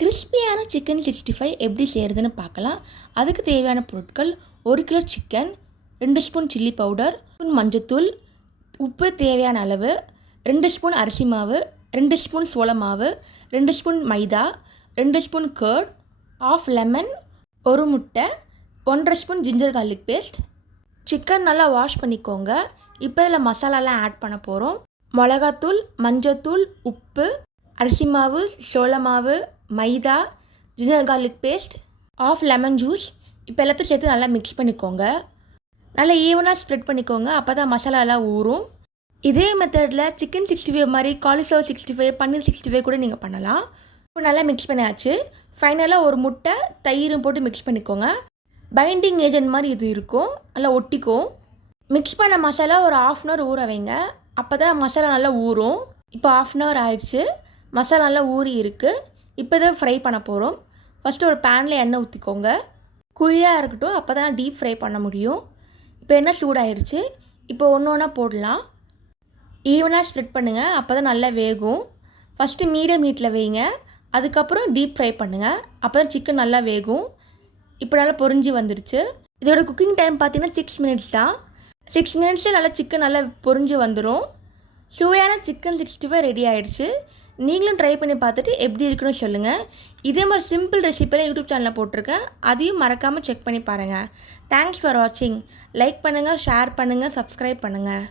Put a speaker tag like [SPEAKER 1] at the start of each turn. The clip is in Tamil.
[SPEAKER 1] கிறிஸ்பியான சிக்கன் சிக்ஸ்டி ஃபைவ் எப்படி செய்கிறதுன்னு பார்க்கலாம். அதுக்கு தேவையான பொருட்கள் ஒரு கிலோ சிக்கன் ரெண்டு ஸ்பூன் சில்லி பவுடர் ஸ்பூன் மஞ்சத்தூள் உப்பு தேவையான அளவு ரெண்டு ஸ்பூன் அரிசி மாவு ரெண்டு ஸ்பூன் சோள மாவு ரெண்டு ஸ்பூன் மைதா ரெண்டு ஸ்பூன் கர்ட் ஆஃப் லெமன் ஒரு முட்டை ஒன்றரை spoon ginger garlic paste chicken நல்லா வாஷ் பண்ணிக்கோங்க. இப்போ இதில் மசாலாலாம் ஆட் பண்ண போகிறோம் மிளகாத்தூள் மஞ்சத்தூள் உப்பு அரிசி மாவு சோள மாவு மைதா ginger garlic paste half lemon juice இப்போ எல்லாத்தையும் சேர்த்து நல்லா மிக்ஸ் பண்ணிக்கோங்க. நல்லா ஈவனாக ஸ்ப்ரெட் பண்ணிக்கோங்க. அப்போ தான் மசாலாலாம் ஊறும். இதே மெத்தடில் சிக்கன் சிக்ஸ்டி ஃபைவ் மாதிரி cauliflower sixty five paneer sixty five கூட நீங்கள் பண்ணலாம். இப்போ நல்லா மிக்ஸ் பண்ணியாச்சு. ஃபைனலாக ஒரு முட்டை தயிரும் போட்டு மிக்ஸ் பண்ணிக்கோங்க. பைண்டிங் ஏஜென்ட் மாதிரி இது இருக்கும். நல்லா ஒட்டிக்கும். மிக்ஸ் பண்ண மசாலா ஒரு ஆஃப் அன் ஹவர் ஊற வைங்க. அப்போ தான் மசாலா நல்லா ஊறும். இப்போ ஆஃப் அன் ஹவர் ஆயிடுச்சு. மசாலா நல்லா ஊறி இருக்குது இப்போ இதை ஃப்ரை பண்ண போகிறோம் ஃபஸ்ட்டு ஒரு பேனில் எண்ணெய் ஊற்றிக்கோங்க குழியாக இருக்கட்டும் அப்போ தான் டீப் ஃப்ரை பண்ண முடியும். இப்போ எண்ணெய் சூடாயிருச்சு. இப்போ ஒன்று ஒன்றா போடலாம். ஈவனாக ஸ்ப்ரெட் பண்ணுங்கள் அப்போ தான் நல்லா வேகும். ஃபஸ்ட்டு மீடியம் ஹீட்டில் வைங்க. அதுக்கப்புறம் டீப் ஃப்ரை பண்ணுங்கள் அப்போ தான் சிக்கன் நல்லா வேகும். இப்போ நல்லா பொரிஞ்சு வந்துடுச்சு இதோட குக்கிங் டைம் பார்த்தீங்கன்னா சிக்ஸ் மினிட்ஸ் தான். சிக்ஸ் மினிட்ஸில் நல்லா சிக்கன் நல்லா பொரிஞ்சு வந்துடும் சுவையான சிக்கன் சிக்ஸ்டி ஃபைவ் ரெடி ஆகிடுச்சு நீங்களும் ட்ரை பண்ணி பார்த்துட்டு எப்படி இருக்குன்னு சொல்லுங்கள் இதே மாதிரி சிம்பிள் ரெசிபியில் யூடியூப் சேனலில் போட்டிருக்கேன். அதையும் மறக்காமல் செக் பண்ணி பாருங்கள் தேங்க்ஸ் ஃபார் வாட்சிங் லைக் பண்ணுங்கள் ஷேர் பண்ணுங்கள் சப்ஸ்கிரைப் பண்ணுங்கள்